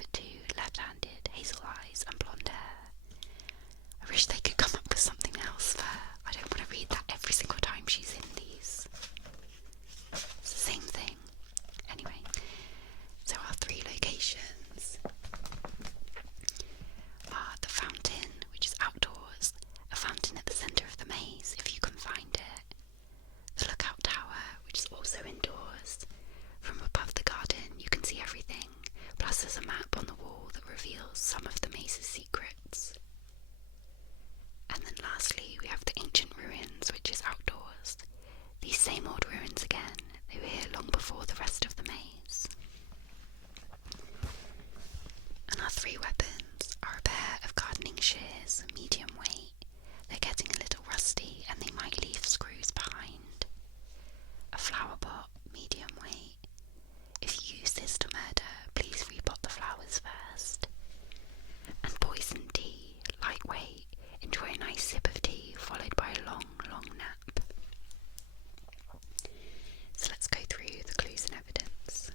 5'2", left-handed, hazel eyes and blonde hair. I wish they could come up with something else for her. I don't want to read that every single time she's in these. It's the same thing. Anyway, so our 3 locations are the fountain, which is outdoors, a fountain at the centre of the maze, if you can find it. The lookout tower, which is also indoors. From above the garden you can see everything, plus there's a map on the wall that reveals some of the maze's secrets. And then lastly we have the ancient ruins, which is outdoors. These same old ruins again, they were here long before the rest of the maze. And our 3 weapons are a pair of gardening shears, medium weight. They're getting a little rusty and they might leave screws behind. A flower pot, medium weight. If you use this to murder, please repot the flowers first. And poison tea, lightweight. Enjoy a nice sip of tea followed by a long, long nap. So let's go through the clues and evidence.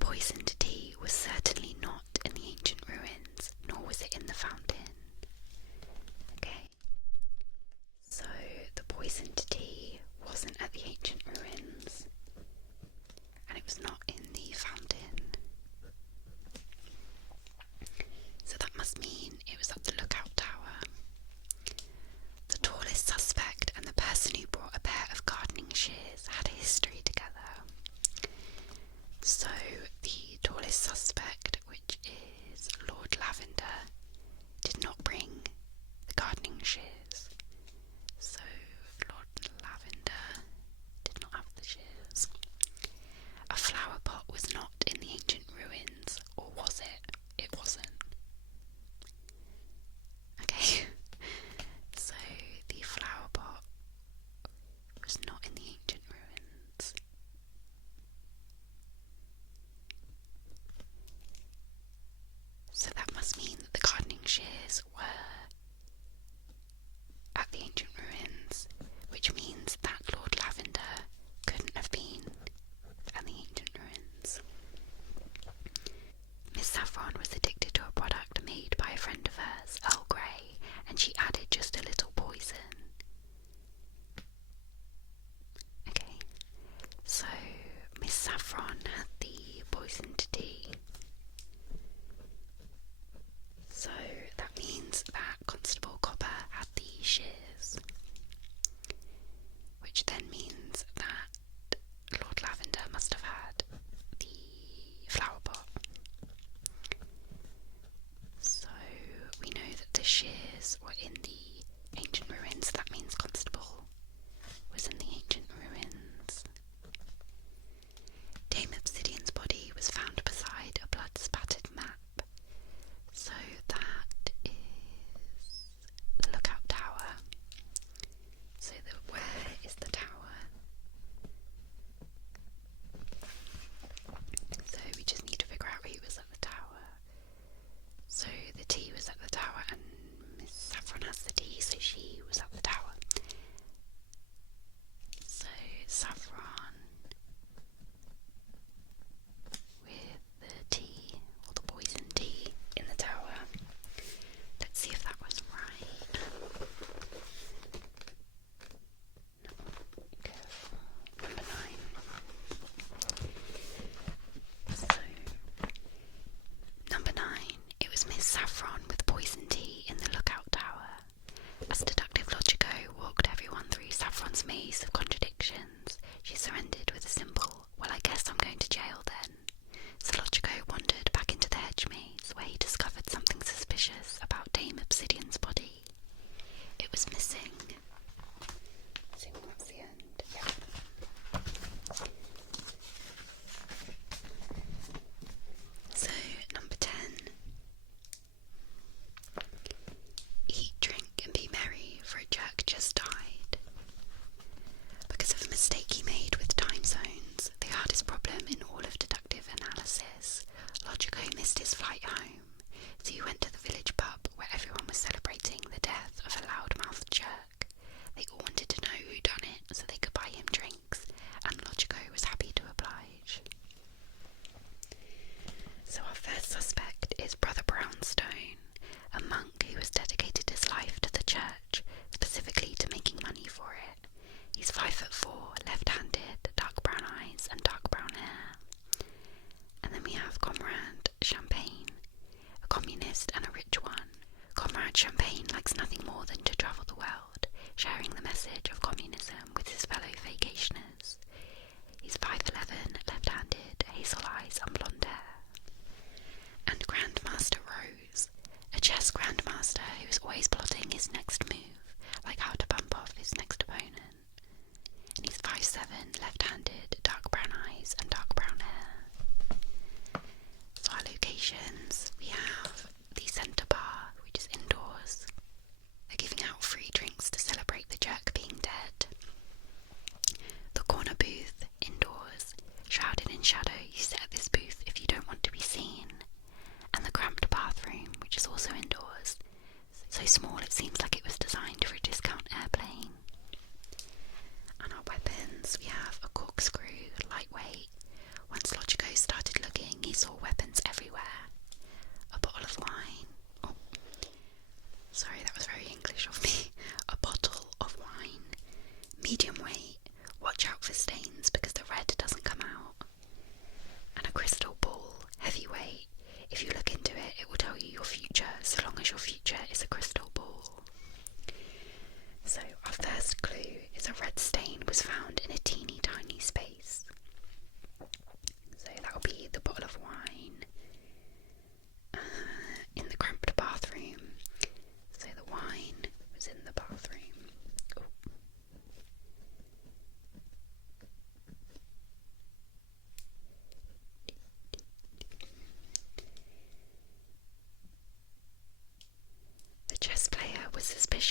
Poisoned tea was certainly not in the ancient ruins, nor was it in the fountain. Okay, so the poisoned tea wasn't at the ancient ruins, and it was not in the fountain. So that must mean it was at the lookout tower. The tallest suspect and the person who brought a pair of gardening shears had a history together. So the tallest suspect, which is Lord Lavender, did not bring the gardening shears. So Lord Lavender did not have the shears. A flower pot was not in the ancient ruins, or was it? It wasn't. Okay, so the flower pot was not in the ancient ruins. So that must mean that the gardening shears were at the ancient ruins, which means that Lord Lavender couldn't have been at the ancient ruins. Miss Saffron was addicted to a product made by a friend of hers, Earl Grey, and she added just a little poison. Okay, so Miss Saffron had the poisoned tea. So that means that Constable Copper had the shears, which then means that Lord Lavender must have had the flower pot. So we know that the shears were in the ancient ruins. That means Constable was in the ancient ruins. Dame Obsidian's body was found beside a blood-spattered map. So that is the lookout tower. So where is the tower? So we just need to figure out who was at the tower. So the tea was at the tower, and Miss Saffron has the tea, so she was at the tower. So Saffron with the tea, or the poison tea, in the tower. Let's see if that was right. No. Number 9. So, number 9, it was Miss Saffron with poison tea in the lookout tower. As Detective Logico walked everyone through Saffron's maze of contradictions, she surrendered with a simple, "Well, I guess I'm going to jail then." So Logico wandered back into the hedge maze, where he discovered something suspicious about Dame Obsidian's body. It was missing. Assuming that's the end. Yeah. So, number 10. Eat, drink and be merry, for a jerk just died. Because of a mistake he made with time zones, the hardest problem in all of deductive analysis, Logico missed his flight home, so he went to the village pub where everyone was celebrating the death of a loudmouthed jerk. They all wanted to know who done it so they could buy him drinks, and Logico was happy to oblige. So our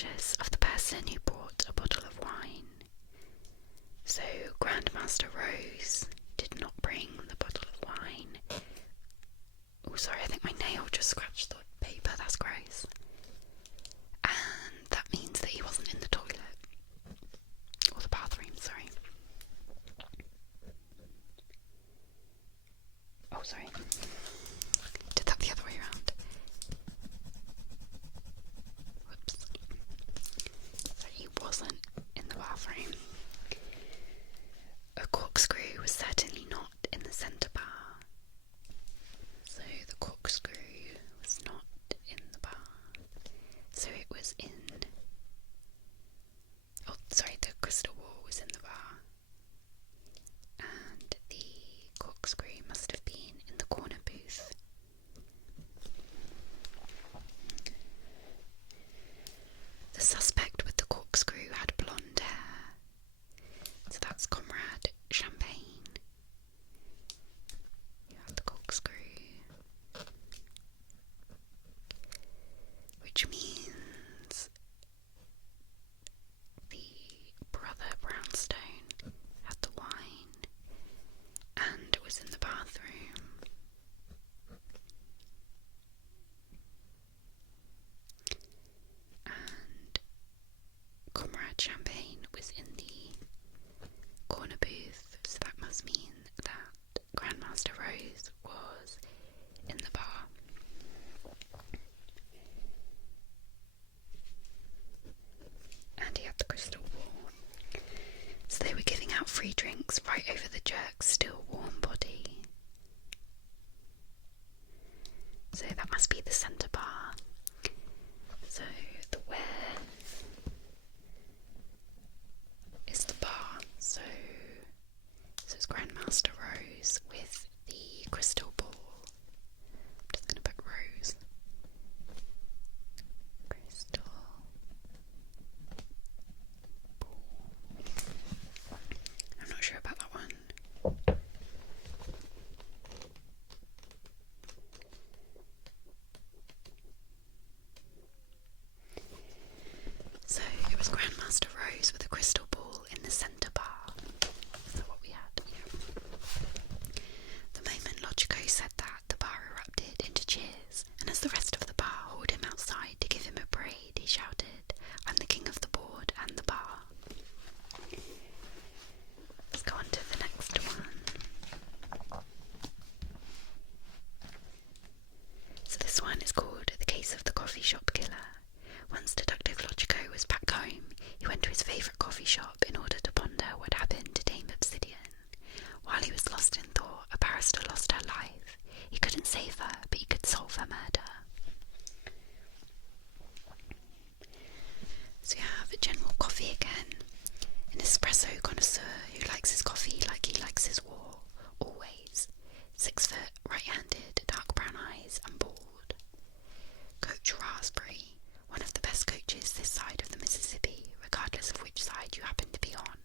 suspicious of the person who brought a bottle of wine. So Grandmaster Rose did not bring the bottle of wine. Oh, sorry, I think my nail just scratched the paper. That's gross. And that means that he wasn't in the toilet. Or the bathroom, sorry. Oh, sorry. Did that the other way around. Whoops. So he wasn't in the bathroom. A corkscrew was certainly not in the centre bar. So the corkscrew was not in the bar. So it was in... Oh, sorry, the crystal ball was in the bar. And the corkscrew must have been in the corner booth. The suspect with the corkscrew had blonde hair. So that's Comrade Champagne. You have the corkscrew. Which means the brother Brownstone had the wine and was in the bathroom. And Comrade Champagne was in the corner booth, so that must mean that Grandmaster Rose was in the bar. And he had the crystal ball. So they were giving out free drinks right over the jerk's still warm body. So that must be the centre bar. So the where is the bar. So it's Grandmaster Rose with the crystal ball. I'm just going to put Rose. Crystal ball. I'm not sure about that one. So it was Grandmaster Rose with a crystal ball in the centre bar. Is that what we had? Yeah. The moment Logico said that, the bar erupted into cheers, and as the rest of the bar hauled him outside to give him a parade, he shouted, "I'm the king of the board and the bar." Let's go on to the next one. So this one is called The Case of the Coffee Shop Killer. Once Detective Logico was back home, he went to his favourite coffee shop in order to ponder what happened to Dame Obsidian. While he was lost in thought, a barrister lost her life. He couldn't save her, but he could solve her murder. So you have a General Coffee again, an espresso connoisseur who likes his coffee like he likes his war, always. 6 foot, right-handed, dark brown eyes and bald. Coach Raspberry, one of the best coaches this side of the Mississippi, regardless of which side you happen to be on.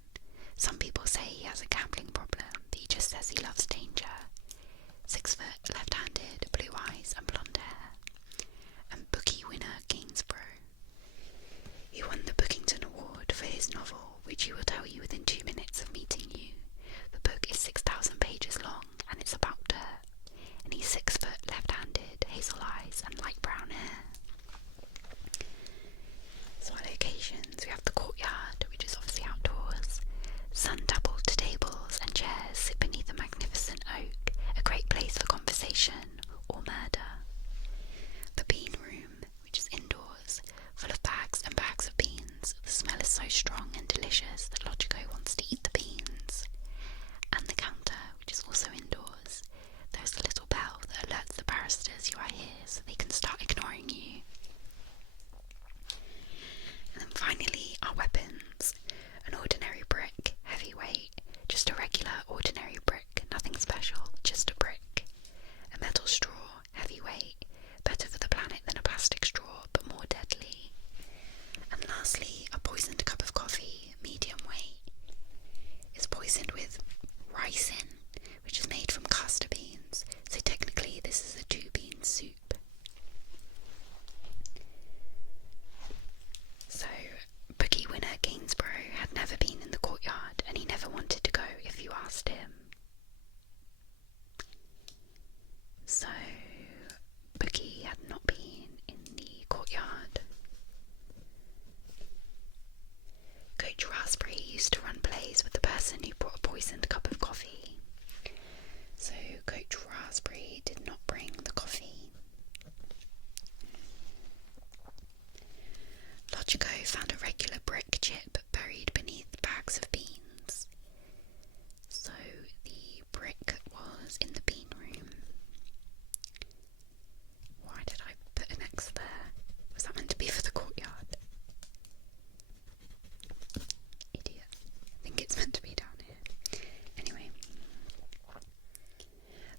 Some people say he has a gambling problem, but he just says he loves danger. 6 foot, left-handed, blue eyes and blonde hair. And bookie winner Gainsborough. He won the Bookington Award for his novel, which he will tell you within 2 minutes of meeting you. The book is 6,000 found a regular brick chip buried beneath bags of beans. So the brick was in the bean room. Why did I put an X there? Was that meant to be for the courtyard? Idiot. I think it's meant to be down here. Anyway.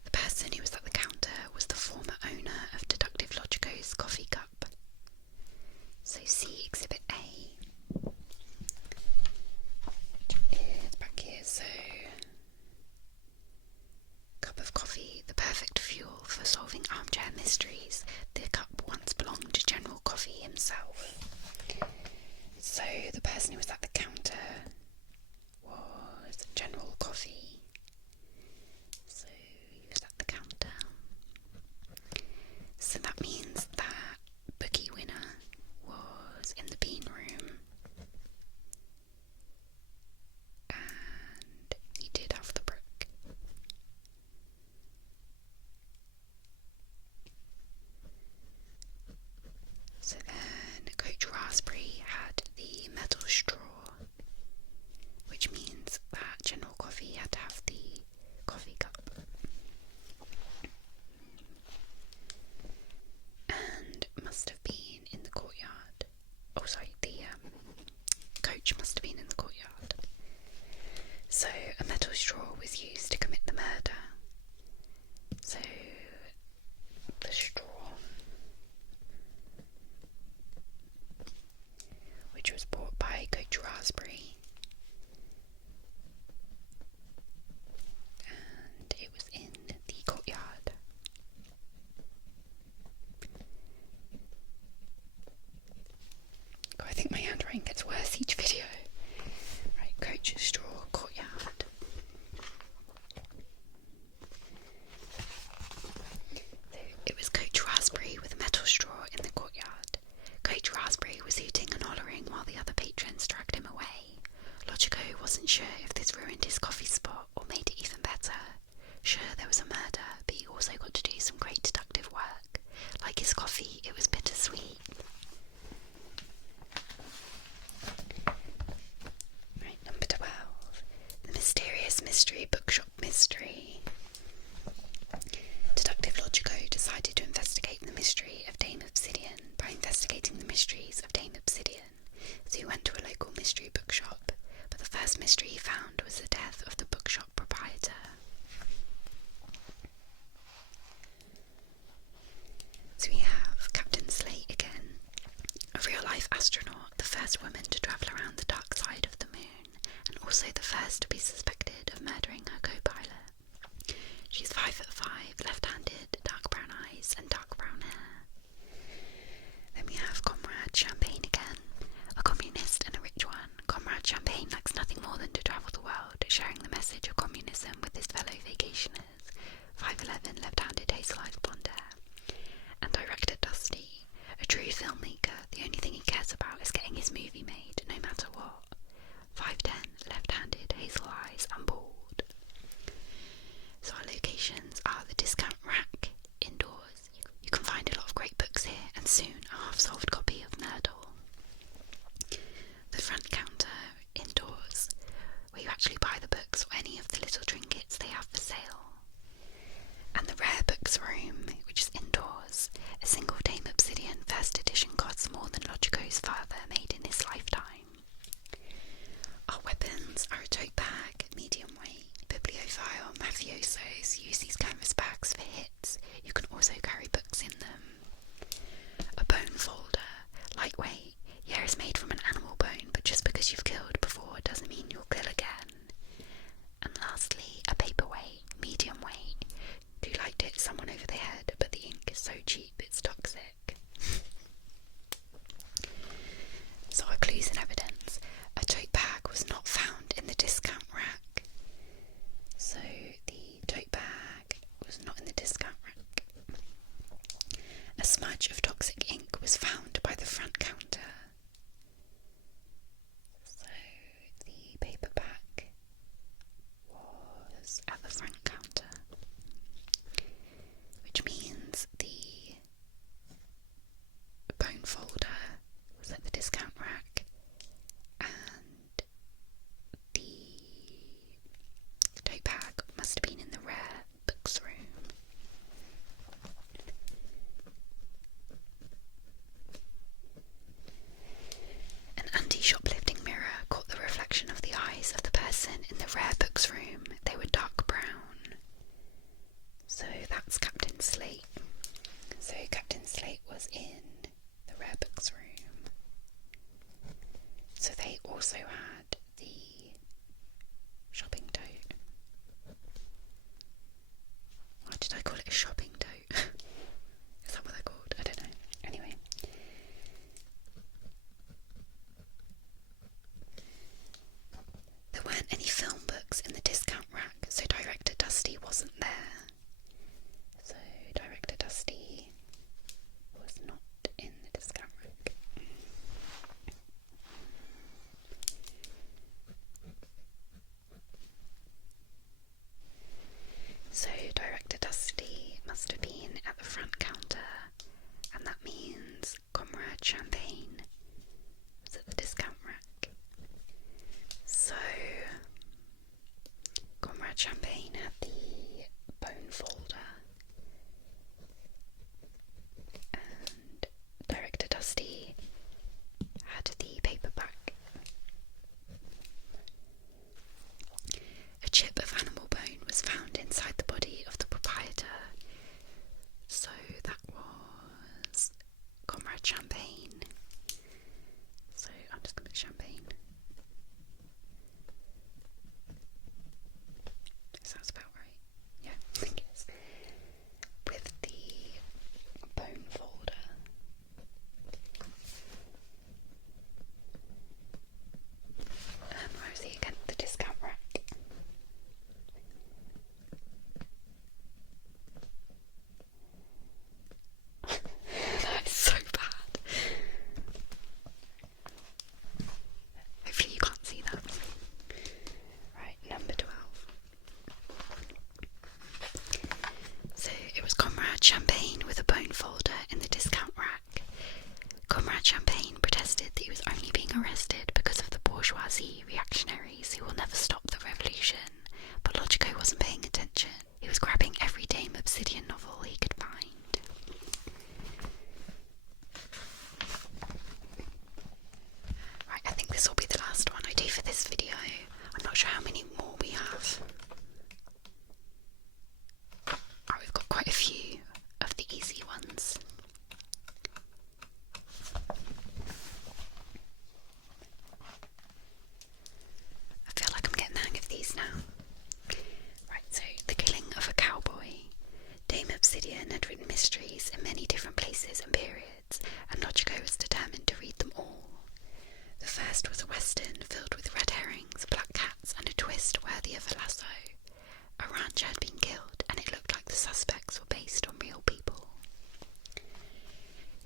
The person who was at the counter was the former owner of Deductive Logico's coffee cup. So see Exhibit A. It's back here, so cup of coffee, the perfect fuel for solving armchair mysteries. The cup once belonged to General Coffee himself. So the person who was at the counter was General Coffee. So he was at the counter. So that means that Bookie Winner was in the bean room. And he did have the brick. So then Coach Raspberry had the metal straw, which means that General Coffee had to have the coffee cup. And must have been in the courtyard. Oh, sorry, the coach must have been in the courtyard. So a metal straw was used to commit the murder. So the straw, which was bought by Coach Raspberry, and it was in the courtyard. God, I think my handwriting gets worse each video. Right, Coach Straw, courtyard. So it was Coach Raspberry with a metal straw in the courtyard. Coach Raspberry was hooting and hollering while the other patrons dragged him away. Logico wasn't sure if this ruined his coffee spot or made it even better. Sure, there was a murder, but he also got to do some great deductive work. Like his coffee, it was bittersweet. Right, number 12. The Mysterious Mystery Bookshop Mystery. Deductive Logico decided to investigate the mystery of Dame Obsidian by investigating the mysteries of Dame Obsidian. So he went to a local mystery bookshop, but the first mystery he found was the death of the bookshop proprietor. So we have Captain Slate again, a real-life astronaut, the first woman to travel around the dark side of the moon, and also the first to be suspected of murdering her co-pilot. She's 5'5", left-handed, dark brown eyes, and dark brown hair. Then we have Comrade Champagne again, a communist and a rich one. Comrade Champagne likes nothing more than to travel the world, sharing the message of communism with his fellow vacationers. 5'11", left-handed, hazel-eyed blonde hair. And director Dusty, a true filmmaker, the only thing he cares about is getting his movie made, no matter what. 5'10", left-handed, hazel eyes, and bald. So our locations are the Discount Rack, indoors. You can find a lot of great books here, and soon a half-solved copy of Murdle. The front counter, indoors, where you actually buy the books or any of the little trinkets they have for sale. And the Rare Books room, which is indoors. A single Dame Obsidian first edition costs more than Logico's father made in his lifetime. Our weapons are a tote bag, medium weight. Bibliophile mafiosos use these canvas bags for hits. You can also carry books in them. A bone folder, lightweight. Yeah, it's made from an animal bone, but just because you've killed before doesn't mean you'll kill again. And lastly, a paperweight, medium weight. Do you like to hit someone over the head, but the ink is so cheap it's toxic? So our clues and evidence. A tote bag was not found in the discount rack. So the tote bag was not in the discount rack. A smudge of toxic ink was found by the front counter. So the paperback was at the front counter, which means the also had the shopping tote. Why did I call it a shopping tote? Is that what they're called? I don't know. Anyway. There weren't any film books in the discount rack, so Director Dusty wasn't there. So Director Dusty was not in the discount rack. So Director Dusty must have been at the front counter, and that means Comrade Champagne was at the discount rack. So Comrade Champagne had the bone folder, and Director Dusty had the paperback. A chip of animal bone was found inside the body of the proprietor, so that was Comrade Champagne. So I'm just going to put Champagne. Sounds about right. Yeah, I think it is. With the bone folder. Where is he again? The discount rack. That is so bad. Hopefully you can't see that. Right, number 12. So it was Comrade Champagne with a bone folder in the discount rack. Comrade Champagne protested that he was only being arrested because of the bourgeoisie reactionaries who will never stop the revolution, but Logico wasn't paying attention. He was grabbing every Dame Obsidian novel he could find. Right, I think this will be the last one I do for this video. I'm not sure how many more we have. Oh, we've got quite a few of the easy ones. I feel like I'm getting the hang of these now. Right, so The Killing of a Cowboy. Dame Obsidian had written mysteries in many different places and periods, and Logico was determined to read them all. The first was a western filled with red herrings, black cats, and a twist worthy of a lasso. A rancher had been killed, and it looked like the suspects were based on real people.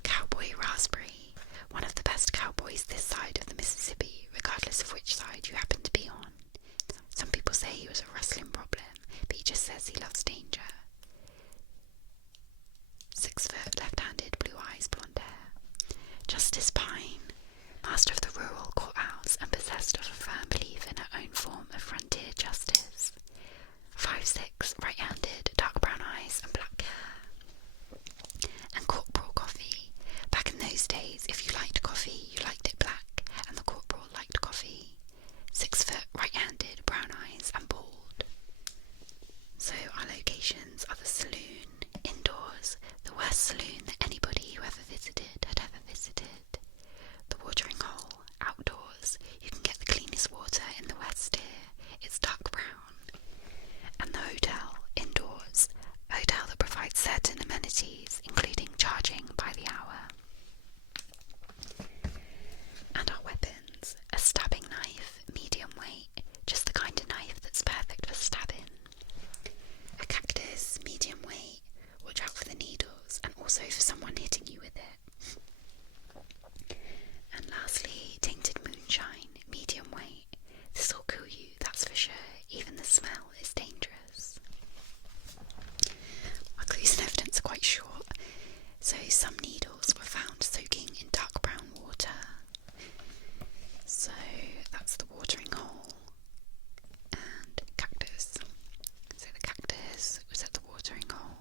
Cowboy Raspberry, one of the best cowboys this side of the Mississippi, regardless of which side you happen to be on. Some people say he was a rustling problem, but he just says he loves danger. 6 foot, left-handed, blue eyes, blonde hair. Justice Pine, master of the rural courthouse and possessed of a firm belief in her own form of frontier justice. 5'6", right-handed, dark brown eyes and black hair. And Corporal Coffee. Back in those days, if you liked coffee, you liked it black, and the Corporal liked coffee. 6 foot, right-handed, brown eyes and bald. So our locations are the saloon, indoors, the worst saloon that anybody who ever visited had ever visited. The watering hole, outdoors, you can get the cleanest water in the West here. It's dark brown. And the hotel, indoors, a hotel that provides certain amenities, including charging by the hour. And our weapons, a stabbing knife, medium weight, just the kind of knife that's perfect for stabbing. A cactus, medium weight, watch out for the needles, and also for someone hitting you with it. And lastly, tainted moonshine, medium weight. This will kill you, that's for sure. Even the smell is dangerous. Our clues and evidence are quite short. So some needles were found soaking in dark brown water. So that's the watering hole and cactus. So the cactus was at the watering hole.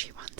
country ones